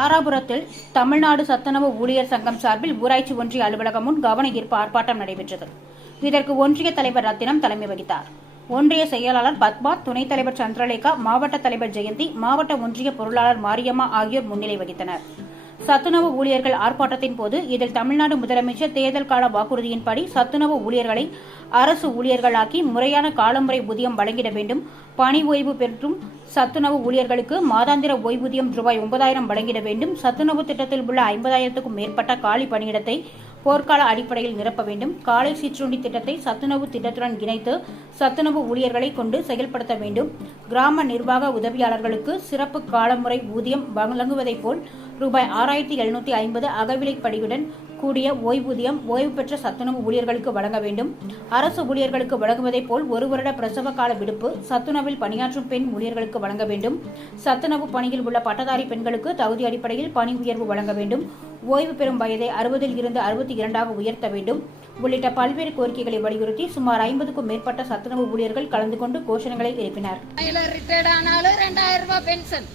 தாராபுரத்தில் தமிழ்நாடு சத்துணவு ஊழியர் சங்கம் சார்பில் ஊராட்சி ஒன்றிய அலுவலகம் முன் கவன ஈர்ப்பு ஆர்ப்பாட்டம் நடைபெற்றது. இதற்கு ஒன்றிய தலைவர் ரத்தினம் தலைமை வகித்தார். ஒன்றிய செயலாளர் பத்மா துணைத் தலைவர் சந்திரலேகா மாவட்ட தலைவர் ஜெயந்தி மாவட்ட ஒன்றிய பொருளாளர் மாரியம்மா ஆகியோர் முன்னிலை வகித்தனர். சத்துணவு ஊழியர்கள் ஆர்ப்பாட்டத்தின் போது இதில் தமிழ்நாடு முதலமைச்சர் தேர்தல் கால வாக்குறுதியின்படி சத்துணவு ஊழியர்களை அரசு ஊழியர்களாக்கி முறையான காலமுறை ஊதியம் வழங்கிட வேண்டும் பணி ஓய்வு பெற்றும் சத்துணவு ஊழியர்களுக்கு மாதாந்திர ஓய்வூதியம் ரூபாய் ஒன்பதாயிரம் வழங்கிட வேண்டும் சத்துணவு திட்டத்தில் உள்ள ஐம்பதாயிரத்துக்கும் மேற்பட்ட காலி பணியிடத்தை போர்க்கால அடிப்படையில் நிரப்ப வேண்டும் காலை சிற்றுண்டி திட்டத்தை சத்துணவு திட்டத்துடன் இணைத்து சத்துணவு ஊழியர்களை கொண்டு செயல்படுத்த வேண்டும் கிராம நிர்வாக உதவியாளர்களுக்கு சிறப்பு காலமுறை ஊதியம் வழங்குவதைப் போல் ரூபாய் ஆறாயிரத்தி எழுநூத்தி ஐம்பது அகவிலைப்படியுடன் கூடிய ஓய்வூதியம் ஓய்வு பெற்ற சத்துணவு ஊழியர்களுக்கு வழங்க வேண்டும். அரசு ஊழியர்களுக்கு வழங்குவதைப் போல் ஒரு வருட பிரசவ கால விடுப்பு சத்துணவில் பணியாற்றும் பெண் ஊழியர்களுக்கு வழங்க வேண்டும். சத்துணவு பணியில் உள்ள பட்டதாரி பெண்களுக்கு தகுதி அடிப்படையில் பணி உயர்வு வழங்க வேண்டும். ஓய்வு பெறும் வயதை அறுபதில் இருந்து அறுபத்தி இரண்டாக உயர்த்த வேண்டும். உள்ளிட்ட பல்வேறு கோரிக்கைகளை வலியுறுத்தி சுமார் ஐம்பதுக்கும் மேற்பட்ட சத்துணவு ஊழியர்கள் கலந்து கொண்டு கோஷங்களை எழுப்பினர் ரிட்டையர்ட் ஆனாலும் ரெண்டாயிரம் ரூபாய் பென்ஷன்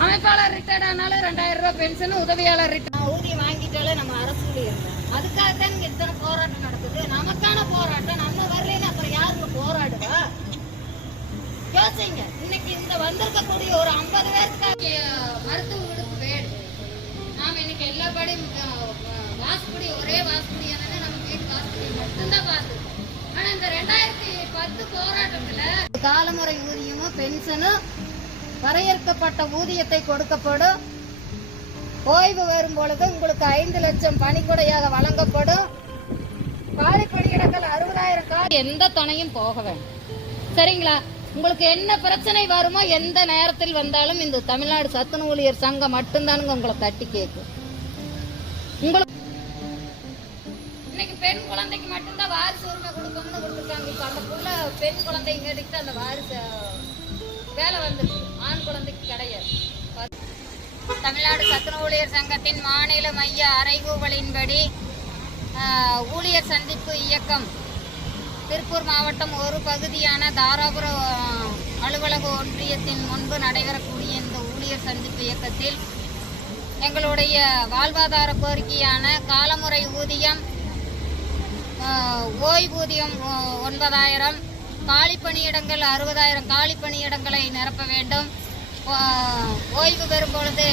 அமைப்பாளர் ரிட்டையர்ட் ஆனாலும் ரெண்டாயிரம் ரூபாய் பென்ஷன் உதவியாளர் ரிட்டையர் ஊதியம் வாங்கிட்டாலே நம்ம அரசு ஊழியர் அதுக்காக தான் இங்க இத்தனை போராட்டம் நடக்குது. நமக்கான போராட்டம் நம்ம வரலைன்னு அப்புறம் யாருங்க போராடுவா? யோசிங்க. இன்னைக்கு இந்த வந்திருக்கக்கூடிய ஒரு ஐம்பது பேருக்கு மருத்துவ விடுப்பு வேணும். நாம இன்னைக்கு எல்லா படியும் ஒரே வாசுபடி என்னன்னா நம்ம வீட்டு வாசுபடி மட்டும்தான் பார்த்து ஆனா இந்த ரெண்டாயிரத்தி பத்து போராட்டத்துல காலமுறை ஊதியமும் பென்ஷனும் வரையறுக்கப்பட்ட ஊதியத்தை கொடுக்கப்படும். ஓய்வு வரும் பொழுது உங்களுக்கு ஐந்து லட்சம் பணிக்கொடையாக வழங்கப்படும். காலி பணியிடங்கள் அறுபதாயிரம் காலி. எந்த துணையும் போக வேண்டும். சரிங்களா? உங்களுக்கு என்ன பிரச்சனை வருமோ எந்த நேரத்தில் வந்தாலும் இந்த தமிழ்நாடு சத்துணவு ஊழியர் சங்கம் மட்டும்தானுங்க உங்களை தட்டி கேட்கும். உங்களுக்கு இன்னைக்கு பெண் குழந்தைக்கு மட்டும்தான் வாரிசு உரிமை கொடுக்கணும்னு கொடுத்துருக்காங்க. இப்போ அந்த புள்ள பெண் குழந்தைங்க எடுத்து அந்த வாரிசு வேலை வந்துருக்கு தமிழ்நாடு சத்துணவு ஊழியர் சங்கத்தின் மாநில மைய அறைகூவலின்படி ஊழியர் சந்திப்பு இயக்கம். திருப்பூர் மாவட்டம் ஒரு பகுதியான தாராபுரம் அலுவலக ஒன்றியத்தின் முன்பு நடைபெறக்கூடிய இந்த ஊழியர் சந்திப்பு இயக்கத்தில் எங்களுடைய வாழ்வாதார கோரிக்கையான காலமுறை ஊதியம் ஓய்வூதியம் ஒ- ஒன்பதாயிரம் காலி பணியிடங்கள் அறுபதாயிரம் காலி பணியிடங்களை நிரப்ப வேண்டும். ஓய்வு பெறும் பொழுது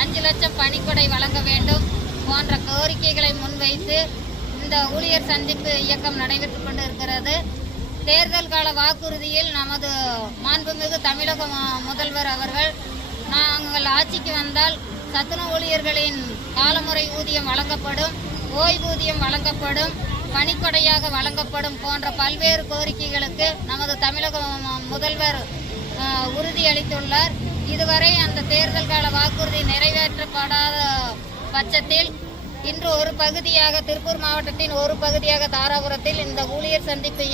அஞ்சு லட்சம் பணிக்கொடை வழங்க வேண்டும் போன்ற கோரிக்கைகளை முன்வைத்து இந்த ஊழியர் சந்திப்பு இயக்கம் நடைபெற்று கொண்டு இருக்கிறது தேர்தல் கால வாக்குறுதியில் நமது மாண்புமிகு தமிழக முதல்வர் அவர்கள் நாங்கள் ஆட்சிக்கு வந்தால் சத்துணவு ஊழியர்களின் காலமுறை ஊதியம் வழங்கப்படும் ஓய்வூதியம் வழங்கப்படும் பணிக்கொடையாக வழங்கப்படும் போன்ற பல்வேறு கோரிக்கைகளுக்கு நமது தமிழக முதல்வர் உறுதியளித்துள்ளார். இதுவரை அந்த தேர்தல் கால வாக்குறுதி நிறைவேற்றப்படாத பட்சத்தில் இன்று ஒரு பகுதியாக திருப்பூர் மாவட்டத்தின் ஒரு பகுதியாக தாராபுரத்தில் இந்த ஊழியர் சந்திப்பு